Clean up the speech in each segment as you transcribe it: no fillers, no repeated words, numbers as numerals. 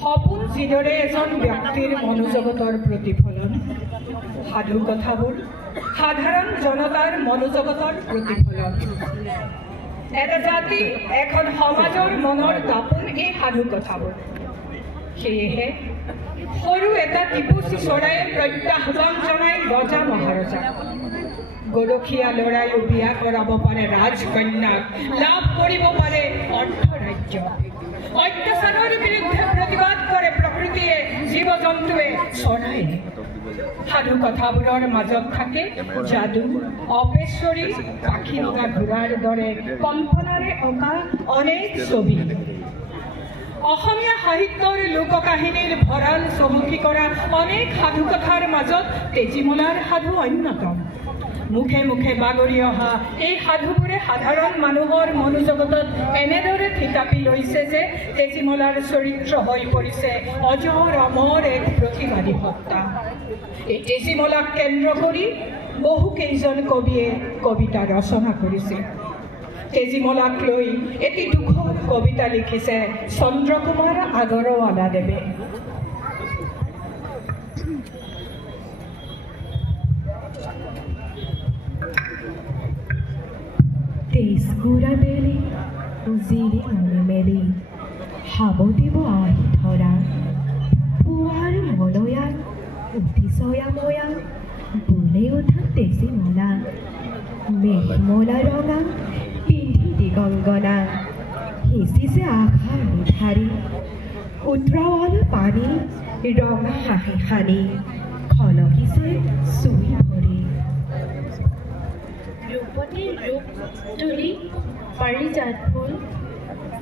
সপোন যিদৰে এজন ব্যক্তিৰ মনোজগতৰ প্ৰতিফলন, সাধু কথাবোৰ সাধাৰণ জনতাৰ মনোজগতৰ প্ৰতিফলন। এটা জাতি এখন সমাজৰ মনৰ দাপোন এই সাধু কথাবোৰ। সেয়েহে সৰু এটা টিপুচি চৰাইয়ে প্ৰত্যাহ্বান জনাই ৰজা মহাৰজা। গৰখীয়া লৰাইও বিয়া কৰাব পাৰে ৰাজকন্যাক, লাভ কৰিব পাৰে অৰ্থৰাজ্য। অত্যাচাৰৰ বিৰুদ্ধে প্ৰতিবাদ কৰে প্ৰকৃতিয়ে, জীৱ জন্তুৱে, চৰাইয়ে। সাধু কথাবোৰৰ মাজত থাকে যাদু, অপেশ্বৰী, পাখি লগা ঘোঁৰাৰ দৰে কল্পনাৰে অঁকা অনেক ছবি। অসমীয়া সাহিত্যৰ লোককাহিনীৰ ভঁৰাল চহকী কৰা অনেক সাধু কথাৰ মাজত তেজীমলাৰ সাধু অন্যতম। মুখে মুখে বাগৰি অহা এই সাধুবোৰে সাধাৰণ মানুহৰ মনোজগতত এনেদৰে থিতাপি লৈছে যে তেজীমলাৰ চৰিত্ৰ হৈ পৰিছে অজৰ অমৰ এক প্ৰতিবাদী সত্তা। এই তেজীমলাক কেন্দ্ৰ কৰি বহুকেইজন কবিয়ে কবিতা ৰচনা কৰিছে। তেজীমলাক লৈ এটি দুখন কবিতা লিখিছে চন্দ্ৰকুমাৰ আগৰৱালাদেৱে। তেজকুৰা বেলি উজিৰি মনে মেলি সাৱটিব আহি ধৰা, পুৱাৰ মলয়াত উঠিছয়া ময়া বোলে উঠা তেজীমলা। মেঘমলা ৰঙা পিন্ধি দিগংগনা, সিঁচিছে আশাৰ নিধাৰি, উত্ৰাৱল পানী ৰঙা হাঁহি সানি, খলকিছে চুই ভৰি। ৰূপতিৰ ৰূপ তুলি পাৰিজাত ফুল,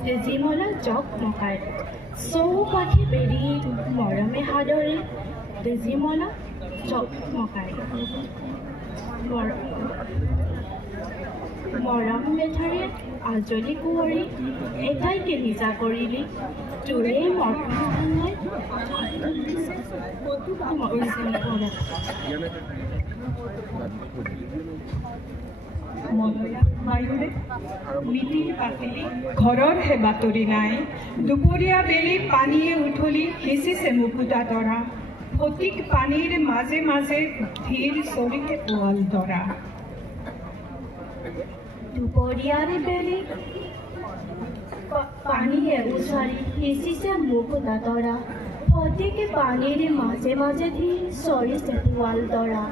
তেজীমলা জগমগাই, চৌপাশে বেৰি মৰমে সাদৰে, তেজীমলা জগমগাই। মৰম মেথাৰে আজলি কুঁৱৰী, এটাইকে নিজা কৰিলি, তোৰে মৰমে ঘৰৰ হে বাতৰি নাই, দুপৰীয়া বেলি পানীয়ে উঠলি, সিঁচিছে মুকুতা তৰা, ফটিক পানীৰ মাজে মাজে ধীৰ চৰিতে পোৱাল তৰা। দুপৰীয়াৰ বেলি পানীয়ে উছাৰি, সিঁচিছে মুকুতা তৰা, ফটিক পানীৰ মাজে মাজে ধীৰ চৰিছে পোৱাল তৰা।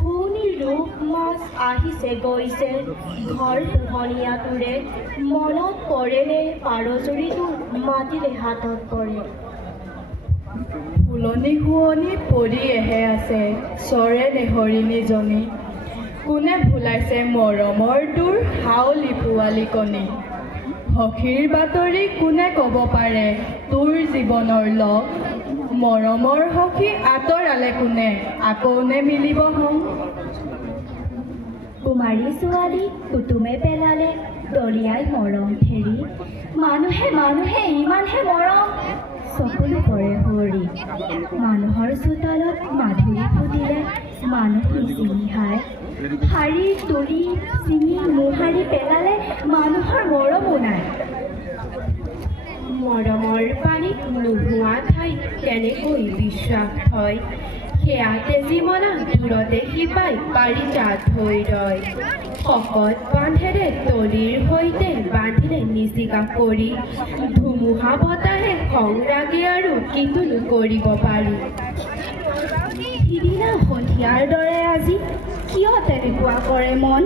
শুনি ৰূপ মাছ আহিছে গৈছে, ঘৰ পোহনীয়া তোৰে, মনত পৰেনে পাৰজুৰিটো মাতিলে হাতত পৰে। ফুলনি শুৱনি পৰিহে আছে চৰে নেহৰিণীজনী, কোনে ভুলাইছে মৰমৰ তোৰ হাউলি পোৱালি কণী। সখীৰ বাতৰি কোনে ক'ব পাৰে তোৰ জীৱনৰ লগ, মৰমৰ সখী আঁতৰালে কোনে আকৌনে মিলিব হং। কুমাৰী ছোৱালী কুটুমে পেলালে দলিয়াই মৰম ফেৰি, মানুহে মানুহে ইমানহে মৰম চকুলো পৰে সুঁৱৰি। মানুহৰ চোতালত মাধুৰী ফুটিলে মানুহে চিঙিহাই, শাৰী তুলি চিঙি মোহাৰি পেলালে মানুহৰ মৰমো নাই। মৰমৰ পানীত নোহোৱা ঠাইত কেনেকৈ বিশ্বাস থয়, সেয়া তেজীমলা দূৰতে শিপাই পাৰিজাত হৈ ৰয়। শকত বান্ধেৰে তলিৰ সৈতে বান্ধিলে নিচিকা কৰি, ধুমুহা বতাহে সংৰাগী আৰু কিটোনো কৰিব পাৰি। সিদিনা সন্ধিয়াৰ দৰে আজি কিয় তেনেকুৱা কৰে মন,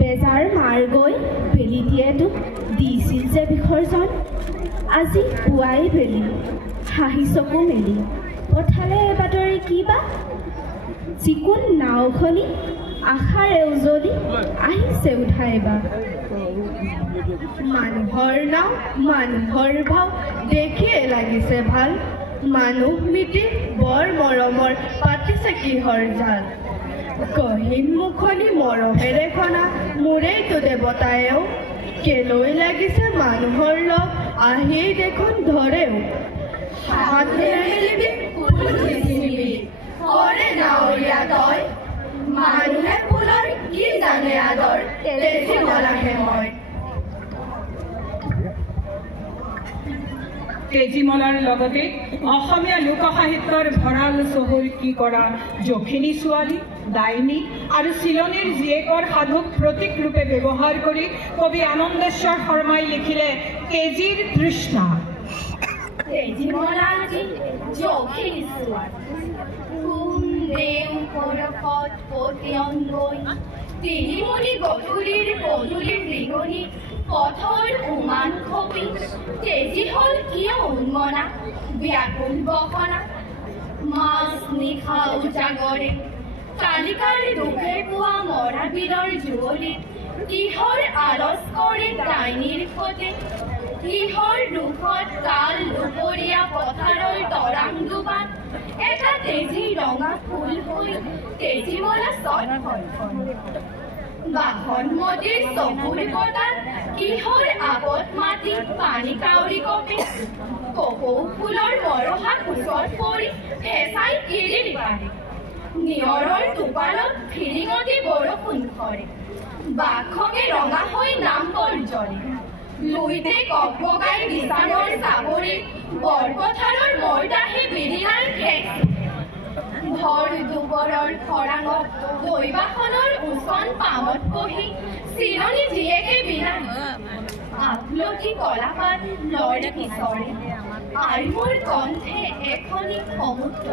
বেজাৰ মাৰ গৈ বেলিটিয়েতো দিছিল যে বিসৰ্জন। আজি পুৱাই বেলি হাঁহি চকু মেলি পঠালে বাতৰি কিবা, চিকুণ নাওখনি আশাৰে উজলি আহিছে উঠাইবা। মানুহৰ নাও মানুহৰ ভাও দেখিয়ে লাগিছে ভাল, মানুহ মিতি বৰ মৰমৰ পাতিছে কিহৰ জাল। গহীন মুখনি মৰমেৰে খনা মোৰেইতো দেৱতায়েও, কেলৈ লাগিছে মানুহৰ লগ আহিয়েই দেখোন ধৰেও। মানুহে ফুলৰ কি জানে আদৰ, তেজীমলাহে মই। তেজীমলাৰ লগতে অসমীয়া লোকসাহিত্যৰ ভঁৰাল চহকী কৰা যখিনী ছোৱালী, ডাইনী আৰু চিলনীৰ জীয়েকৰ সাধুক প্ৰতীক ৰূপে ব্যৱহাৰ কৰি কবি আনন্দেশ্বৰ শৰ্মাই লিখিলে তেজীৰ তৃষ্ণা। তেজীমলাৰ যখিনী ছোৱালী তিনিমণি গধূলিৰ পদূলিৰ ৰিঙনি পথৰ উমান খপি তেজী হল কিয় উন্মনা ব্যাকুল বসনা মাছ নিশা উজাগৰে কালিকাৰ দুখে পোৱা মৰা বীৰৰ যুৱলীত কিহৰ আলচ কৰে ডাইনীৰ সতে কিহৰ দুখত কাল দুপৰীয়া পথাৰৰ তৰাং দুবাত এটা তেজী ৰঙা ফুল হৈ তেজীমলা বাহনমতীৰ চকুৰ পতাত কিহৰ আগত মাতি পানী কাউৰী কপে কপৌ ফুলৰ মৰহা কোচত পৰি ফেঁচাই কিৰিল পাৰে নিয়ৰৰ টোপালত ফিৰিঙতি বৰষুণ ধৰে বাঘকে ৰঙা হৈ নাম পৰ্যৰে লুইতে কক বগাই বিছানৰ চাপৰি বৰপথাৰৰ মৰ্দাহে বিৰিণাৰ ঠেক ভৰ দুপৰৰ খৰাঙত দৈবাসনৰ উচন পামত বহি চিলনী জীয়েকে বিনাই আপলতি কলাপাত লৰ কিশোৰে আৰু মোৰ কণ্ঠে এখনি সমুদ্ৰ।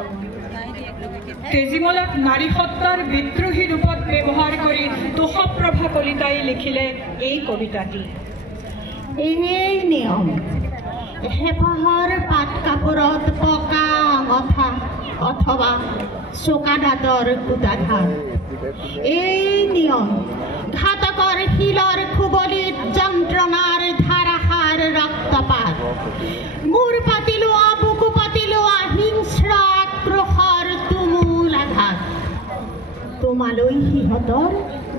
তেজীমলাক নাৰী সত্তাৰ বিদ্ৰোহী ৰূপত ব্যৱহাৰ কৰি তোষপ্ৰভা কলিতাই লিখিলে এই কবিতাটি। এই নিয়ম হেফাহৰ পাত কাপোৰত পকা অঙঠা অথবা চোকা দাঁতৰ কুটাধাৰ এই নিয়ম ঘাতকৰ শিলৰ খুবলিত যন্ত্ৰণাৰ ধাৰাসাৰ ৰক্তপাত মূৰ পাতি লোৱা বুকু পাতি লোৱা হিংস্ৰ আক্ৰোশৰ তুমুল আঘাত তোমালৈ সিহঁতৰ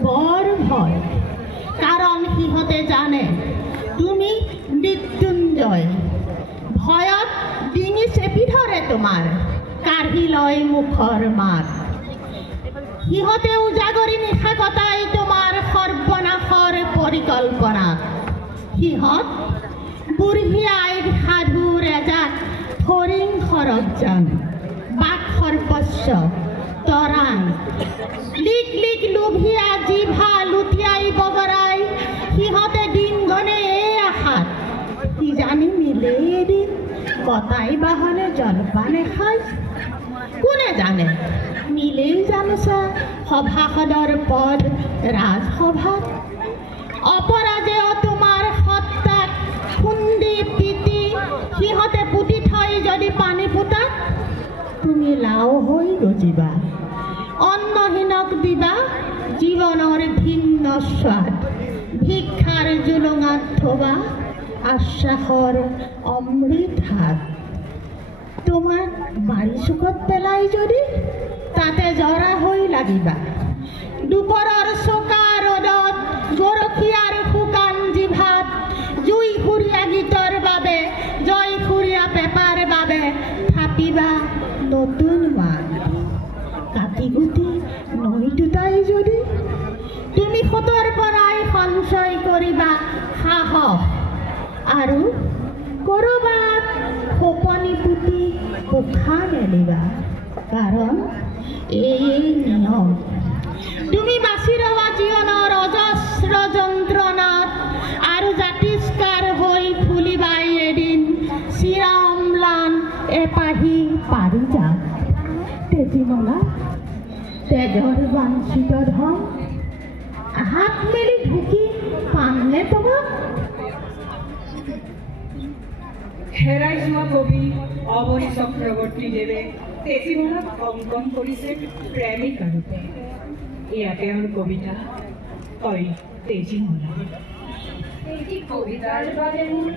বৰ ভয় কাৰণ সিহঁতে জানে তুমি মৃত্যুঞ্জয় ভয়ত ডিঙি চেপি ধৰে তোমাৰ কাঢ়ি লয় মুখৰ মাত সিহঁতে উজাগৰি নিশা কটাই তোমাৰ সৰ্বনাশৰ পৰিকল্পনাত সিহঁত বুঢ়ী আইৰ সাধুৰ এজাক ফৰিং সৰবজান বাক সৰ্বস্ব তৰাং লিক লিক লোভিয়া জিভা লুটিয়াই বগৰাই সিহঁতে দিন গণে এই আশাত কিজানি মিলে এদিন কটাই বাহনে জলপানে খায় কোনে জানে মিলেই জানোচা সভাসদৰ পদ ৰাজসভাত অপৰাজেয় তোমাৰ সত্তাক খুন্দি পিটি সিহঁতে পুতি থৈ যদি পানী ফুটাত তুমি লাও হৈ গজিবা অন্নহীনক দিবা জীৱনৰ ভিন্ন স্বাদ ভিক্ষাৰ জুলুঙাত থবা আশ্বাসৰ অমৃত হাত তোমাক বাৰী চুকত পেলাই যদি তাতে জৰা হৈ লাগিবা দুপৰৰ চোকা ৰ'দত গৰখীয়াৰ শুকান জিভাত জুই সুৰীয়া গীতৰ বাবে জয় সুৰীয়া পেপাৰ বাবে থাপিবা নতুন মান কাটি কুটি নৈ দুটাই যদি তুমি সোঁতৰ পৰাই সঞ্চয় কৰিবা সাহস আৰু কৰবাত খোপনি পুতি পোখা মেলিবা কাৰণ এই নিয়ম তুমি বাছি ৰবা জীৱনৰ অজস্ৰ যন্ত্ৰণাত আৰু জাতিষ্কাৰ হৈ ফুলিবাই এদিন চিৰাম্লান এপাহি পাৰিজাত তেজীমলা তেজৰ বাঞ্ছিত ধন হাত মেলি ঢুকি পামনে তোমাক হেৰাই যোৱা কবি অৱনী চক্ৰৱৰ্তীদেৱে তেজীমলাক অংকন কৰিছে প্ৰেমিকা ৰূপে এয়া তেওঁৰ কবিতা হয় তেজীমলা। এটি কবিতাৰ বাবে মোৰ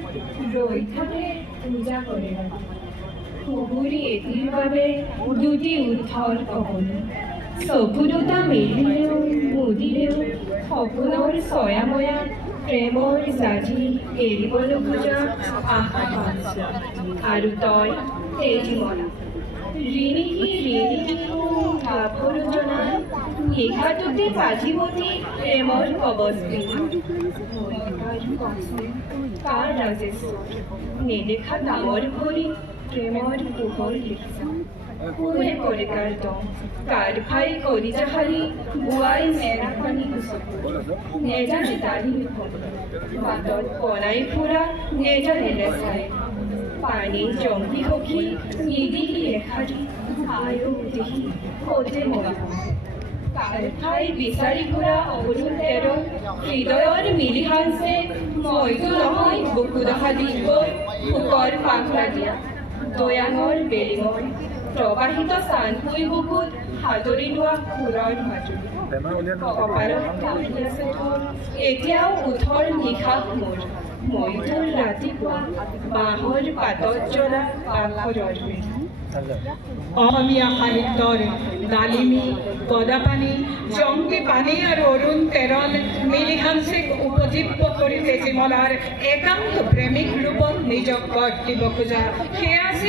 ৰৈ থাকে পূজা কৰে কুহুৰি এটিৰ বাবে দুটি উঠৰ কপনি চকু দুটা মেলিলেও মুদিলেও সপোনৰ ছয়াময়া প্ৰেমৰ জাজি এৰিবলৈ খোজা আশা পাইছো আৰু তই তেজীমলা ঋণী কাপোৰ জনাই নিশাটোতে পাজিবতি প্ৰেমৰ কবচ কাৰ ৰাজেশ্বৰ নেদেখা ডাঙৰ ভৰি প্ৰেমৰ পোহৰ লিখিছা পুৰে পৰিকাৰ দম কাৰ ভাই কৰি জাহাৰি বুৱাই মেৰা পানী নেজানে দাঢ়ি বাটত পলাই ফুৰা নেজানে চাই পানী জংকি সখী নিদিলি এষাৰি আয়ো দেখি কতে মৰিব কাৰ ঠাই বিচাৰি ঘূৰা অৱৰুণ তেৰ হৃদয়ৰ মিলি সাঁজে মইতো নহয় বুকু দহালি গৈ বুকৰ পাখৰা দিয়া দয়াঙৰ বেলিঙৰ প্ৰবাহিত চানপুই বুকুত সাদৰি লোৱা সুৰৰ মাজুলী কপালত কাহি আছে তোৰ এতিয়াও উঠৰ নিশাস মোৰ মইতো ৰাতিপুৱা বাঁহৰ পাতত জ্বলা আখৰৰ অসমীয়া সাহিত্যৰ ডালিমী গদাপানী জংকি পানী আৰু অৰুণ তেৰণ মিলিহাঞ্চিক উপজীব্য কৰি তেজীমলাৰ একান্ত প্ৰেমিক ৰূপত নিজক গঢ় দিব খোজা সেয়া আছিল